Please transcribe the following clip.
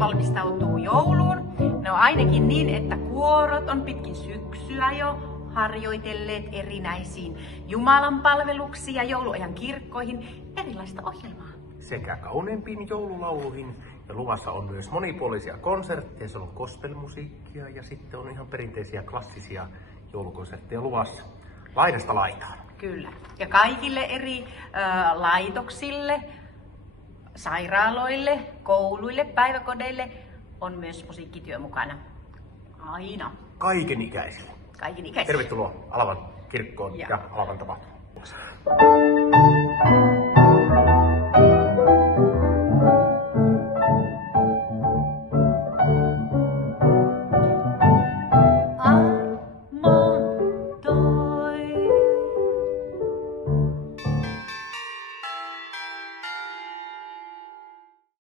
valmistautuu jouluun. No ainakin niin, että kuorot on pitkin syksyä jo harjoitelleet erinäisiin Jumalan palveluksiin ja jouluajan kirkkoihin erilaista ohjelmaa. Sekä kauneimpiin joululauluihin. Ja luvassa on myös monipuolisia konsertteja, se on gospelmusiikkia ja sitten on ihan perinteisiä klassisia joulukonsertteja luvassa. Laidasta laitaan. Kyllä. Ja kaikille eri laitoksille, sairaaloille, kouluille, päiväkodeille on myös musiikkityö mukana. Aina. Kaikenikäisille. Kaikenikäisille. Tervetuloa Alavan kirkkoon ja Alavan tapahtumaan.